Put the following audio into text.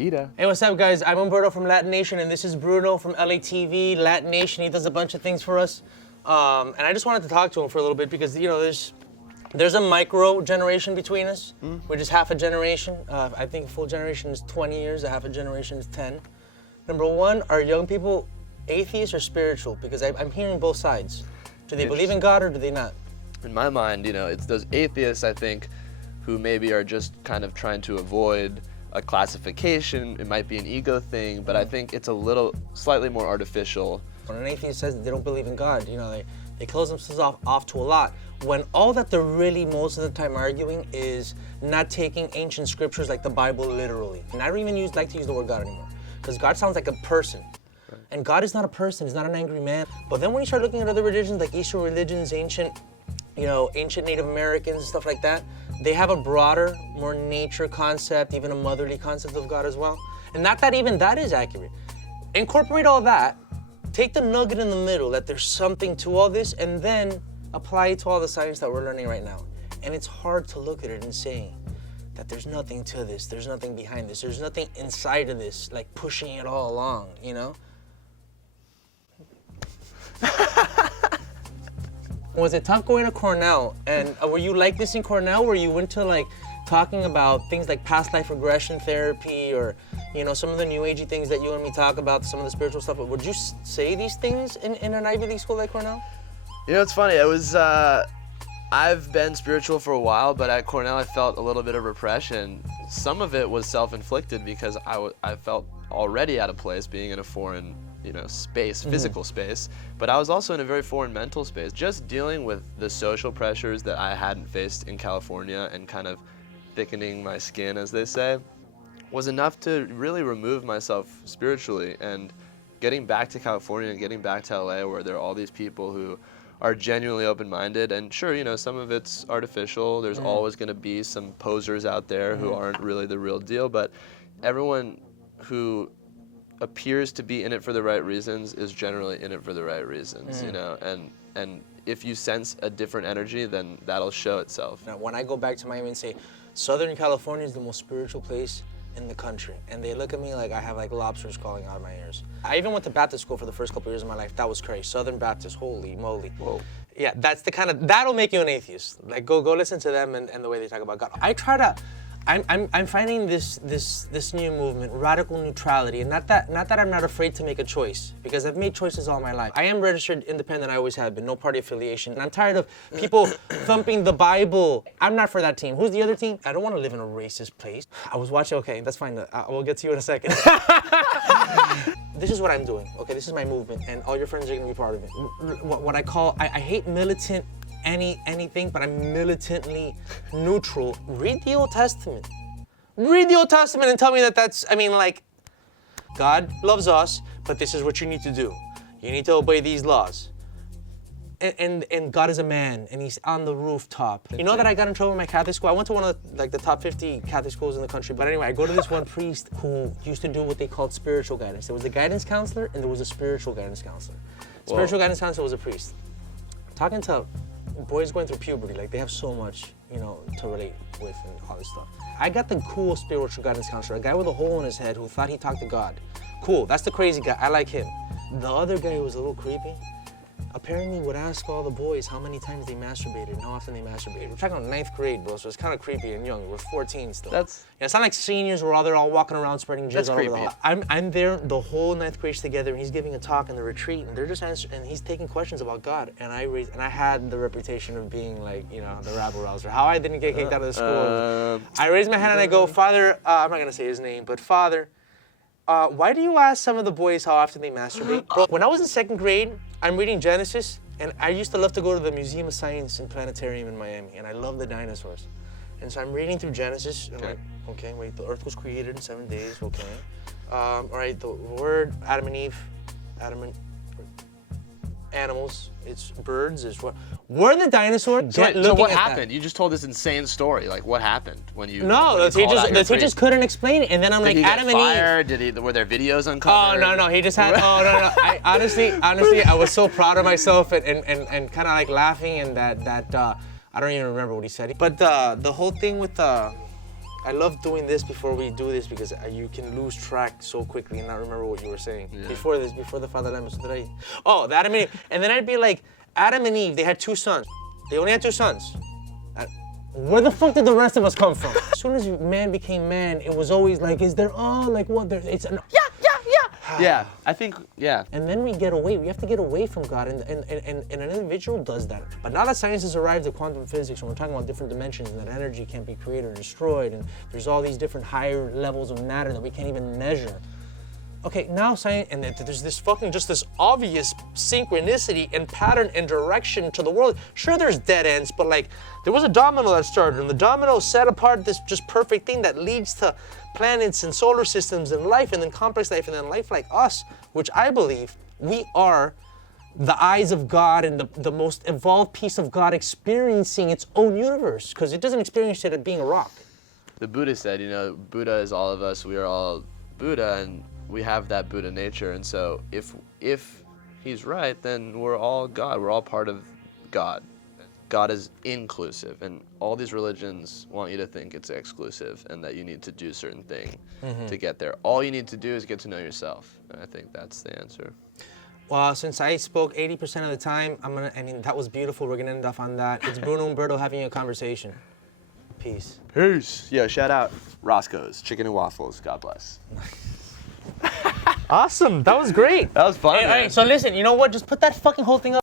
Guida. Hey, what's up, guys? I'm Humberto from LatiNation, and this is Bruno from LATV, LatiNation. He does a bunch of things for us. And I just wanted to talk to him for a little bit because, you know, there's a micro generation between us. We're just half a generation. I think a full generation is 20 years, a half a generation is 10. Number one, are young people atheists or spiritual? Because I'm hearing both sides. Do they believe in God or do they not? In my mind, you know, it's those atheists, I think, who maybe are just kind of trying to avoid a classification. It might be an ego thing, but I think it's slightly more artificial. When an atheist says they don't believe in God, you know, they close themselves off to a lot. When all that they're really most of the time arguing is not taking ancient scriptures like the Bible literally. And I don't even like to use the word God anymore, because God sounds like a person. Right. And God is not a person, he's not an angry man. But then when you start looking at other religions, like Eastern religions, ancient Native Americans, stuff like that, they have a broader, more nature concept, even a motherly concept of God as well. And not that even that is accurate. Incorporate all that, take the nugget in the middle that there's something to all this, and then apply it to all the science that we're learning right now. And it's hard to look at it and say that there's nothing to this, there's nothing behind this, there's nothing inside of this, like pushing it all along, you know? Was it tough going to Cornell? And were you like this in Cornell, where you went to like talking about things like past life regression therapy, or some of the new agey things that you and me talk about, some of the spiritual stuff? But would you say these things in an Ivy League school like Cornell? You know, it's funny. I've been spiritual for a while, but at Cornell I felt a little bit of repression. Some of it was self-inflicted because I felt already out of place being in a foreign space, physical space, but I was also in a very foreign mental space. Just dealing with the social pressures that I hadn't faced in California and kind of thickening my skin, as they say, was enough to really remove myself spiritually. And getting back to California and getting back to LA, where there are all these people who are genuinely open-minded, and sure, some of it's artificial. There's always going to be some posers out there who aren't really the real deal, but everyone who appears to be in it for the right reasons is generally in it for the right reasons, and if you sense a different energy, then that'll show itself. Now, when I go back to Miami and say, Southern California is the most spiritual place in the country, and they look at me like I have like lobsters crawling out of my ears. I even went to Baptist school for the first couple of years of my life. That was crazy. Southern Baptist, holy moly. Whoa. Yeah, that's the kind of, that'll make you an atheist. Like go listen to them and the way they talk about God. I'm finding this new movement, radical neutrality, and not that I'm not afraid to make a choice, because I've made choices all my life. I am registered independent, I always have been, no party affiliation. And I'm tired of people thumping the Bible. I'm not for that team. Who's the other team? I don't want to live in a racist place. I was watching, okay, that's fine. We'll get to you in a second. This is what I'm doing, okay? This is my movement, and all your friends are gonna be part of it. What I call, I hate militant anything, but I'm militantly neutral. Read the Old Testament. Read the Old Testament and tell me that's, God loves us, but this is what you need to do. You need to obey these laws. And God is a man, and he's on the rooftop. You know that I got in trouble in my Catholic school? I went to one of the top 50 Catholic schools in the country, but anyway, I go to this one priest who used to do what they called spiritual guidance. There was a guidance counselor, and there was a spiritual guidance counselor. Spiritual guidance counselor was a priest. Talking to boys going through puberty, like they have so much, to relate with and all this stuff. I got the cool spiritual guidance counselor, a guy with a hole in his head who thought he talked to God. Cool, that's the crazy guy, I like him. The other guy who was a little creepy, apparently would ask all the boys how many times they masturbated and how often they masturbated. We're talking about 9th grade, bro, so it's kind of creepy and young. We're 14 still. It's not like seniors where they're all walking around spreading jizz all over the hall. I'm there the whole 9th grade together, and he's giving a talk in the retreat, and they're just answering, and he's taking questions about God. And I had the reputation of being like, the rabble rouser. How I didn't get kicked out of the school. I raised my hand and I go, Father, I'm not gonna say his name, but Father, why do you ask some of the boys how often they masturbate? Bro, when I was in 2nd grade, I'm reading Genesis, and I used to love to go to the Museum of Science and Planetarium in Miami, and I love the dinosaurs. And so I'm reading through Genesis, and I'm like, okay, wait, the earth was created in 7 days, okay. All right, the word Adam and Eve, animals, it's birds, it's what? Were the dinosaurs? So what happened? You just told this insane story. Like, what happened when you? No, the teachers couldn't explain it, and then I'm like, Adam and Eve. Were there videos uncovered? Oh no, he just had. Oh no. I honestly, I was so proud of myself and kind of like laughing, and that I don't even remember what he said. But the whole thing with I love doing this before we do this because you can lose track so quickly and not remember what you were saying. Yeah. Before the fatherland was today. Oh, the Adam and Eve. And then I'd be like, Adam and Eve, they had 2 sons. They only had 2 sons. Where the fuck did the rest of us come from? As soon as man became man, it was always like, is there, like what? It's an, yeah. Yeah, I think, yeah. And then we get away. We have to get away from God, and an individual does that. But now that science has arrived at quantum physics, and we're talking about different dimensions, and that energy can't be created or destroyed, and there's all these different higher levels of matter that we can't even measure. Okay, now science, and there's this fucking just this obvious synchronicity and pattern and direction to the world. Sure, there's dead ends, but like there was a domino that started, and the domino set apart this just perfect thing that leads to planets and solar systems and life, and then complex life, and then life like us, which I believe we are the eyes of God and the most evolved piece of God experiencing its own universe, because it doesn't experience it as being a rock. The Buddha said, Buddha is all of us. We are all Buddha, and we have that Buddha nature. And so if he's right, then we're all God. We're all part of God. God is inclusive, and all these religions want you to think it's exclusive and that you need to do certain thing to get there. All you need to do is get to know yourself, and I think that's the answer. Well, since I spoke 80% of the time, that was beautiful. We're gonna end off on that. It's Bruno and Humberto having a conversation. Peace. Peace. Yo, shout out Roscoe's Chicken and Waffles. God bless. Awesome. That was great. That was fun, man. All right, so listen, you know what? Just put that fucking whole thing up.